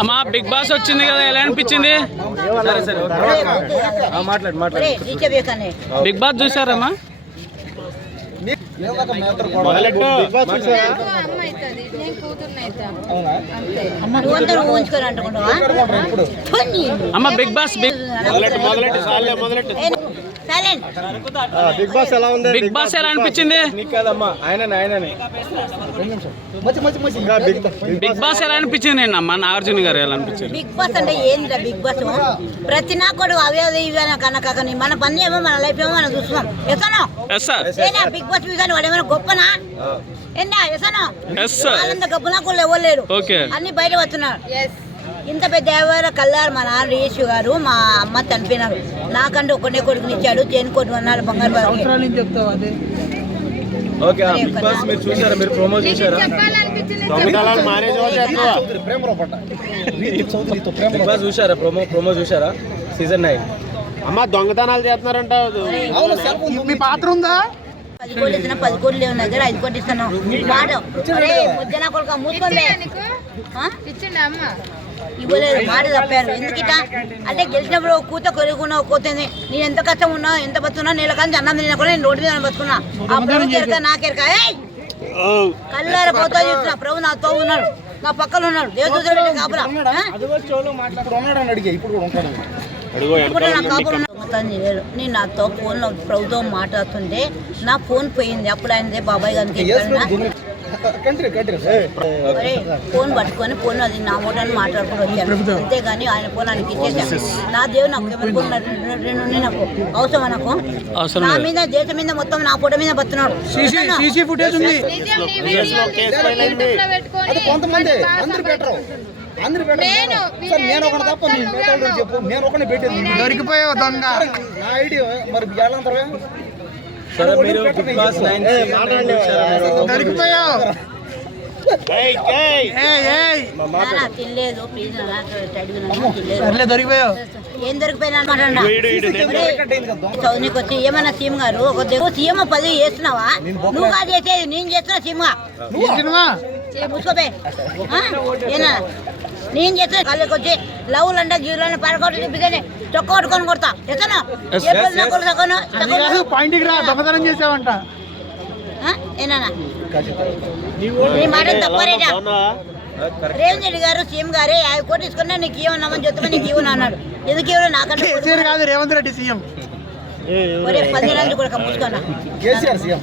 అమ్మా big boss వచ్చింది కదా ఎలా అనిపించింది. బిగ్ బాస్ చూసారమ్మా. అమ్మ బిగ్ బాస్ బిగ్ మొదలెట్టు మొదలెట్టు బిగ్ బాస్ ఎలా ఉంది? బిగ్ బాస్ ఎలా అనిపించింది? బిగ్ బాస్ బిగ్ బాస్ ఎలా అనిపించింది? నేను అమ్మ నాగార్జున గారు ఎలా అనిపించింది? బిగ్ బాస్ అంటే ఏందిరా బిగ్ బాస్? ప్రతి నాకోడు అవే అవే కాకని మన పని ఏమో మన లైఫ్ ఏమో మనం చూస్తున్నాం. ఎసనో బిగ్ బాస్ చూసాను వాడు ఏమైనా గొప్పనా? ఏందా ఎసనో ఎస్ సార్ వాళ్ళంత గొప్ప నాకు ఎవరు లేరు. ఓకే అన్ని బయట వస్తున్నారు ఇంత పెద్ద ఎవరు కల్లారు మా నాన్న రేషు గారు మా అమ్మ చనిపోయినారు నాకంటే ఒకటే కొడుకుని ఇచ్చాడు చేను కొట్టు అన్నారు బంగారు బాబుకి. ఓకే ఆ బిగ్ బాస్ మీరు చూసారా? మీరు ప్రోమో నీకు చూసారా? చెప్పాలనిపించింది దొంగతనాలు బిగ్ బాస్ చూసారా? ప్రోమో ప్రోమో చూసారా? Season nine. అమ్మ దొంగతనాలు చేస్తున్నారంట పది కోట్లు ఇచ్చిన పది కోట్లు లేవు దగ్గర ఐదు కోట్లు ఇస్తాను మాట ముద్దన కొడుక ఆ? ఇచ్చిండ అమ్మ? ఇవ్వలేదు మాట తప్పారు. ఎందుకిట? అంటే గెలిచినప్పుడు ఒక కూత కొనుక్కున్నా కోతుంది నేను ఎంత కష్టం ఉన్నా ఎంత బతున్నా నీళ్ళ కానీ అన్నం తిన్నా కూడా నేను రోడ్డు మీద బతుకున్నా. ఆ ప్రభు కెరక నాకెరక ఏయ్! కళ్ళార పోతా చూస్తున్నా. ప్రభు నాతో ఉన్నాడు. నా పక్కన ఉన్నాడు. కాపురా ఇప్పుడు నా. నేను నాతో ఫోన్లో ప్రభుతో మాట్లాడుతుంటే నా ఫోన్ పోయింది. అప్పుడు ఆయన బాబాయ్ గారికి ఫోన్ పట్టుకొని ఫోన్ అది నా మూటని మాట్లాడుకుని వచ్చాను. అంతేగాని ఆయన ఫోన్ ఆయనకి ఇచ్చేసాను నా దేవుడు నాకు రెండు నాకు. అవసరమా నాకు? అవసరం నా. మీద దేశం మీద మొత్తం నా ఫోటో మీద పెట్టుకొని కొంతమంది అందరు పెట్టరు అందరు నేను సార్ నేను ఒకటి తప్ప నేను మిగతా చెప్పు. నేను ఒకటి పెట్టేది. దొరికిపోయావు దొంగ. నా ఐడియా మరి ఎలాంతరే సరే మీరు బిగ్ బాస్ నైన్ దొరికిపోయావు నాన్న తినలేదు ప్లీజ్ నాన్న అడిగినాను తినలేదు. దొరికిపోయావు. ఏం దొరికిపోయినా వచ్చి ఏమన్నా సీఎం గారు? ఒక దగ్గర సీఎం పదవి చేస్తున్నావా? నువ్వు కాదు చేసేది నేను చేస్తున్నా సీఎం ఏనా? నేను చేస్తే కళ్ళకి వచ్చి లవ్లు అంటే చొక్క కొట్టుకొని కొడతా. ఎత్తనా పాయింట్కి రా దొంగతనం చేసావంట. ఏనా నీ మాట తప్పరేటా రేవంత్ రెడ్డి గారు సీఎం గారే యాభై కోట్లు తీసుకున్నా నీకు ఇవ్వన్నామని చెప్తే నీకు ఇవ్వను అన్నాడు. ఎందుకు ఇవ్వను నాకంటే కాదు రేవంత్ రెడ్డి సీఎం. ఒరే పది రోజులు కూడా సీఎం.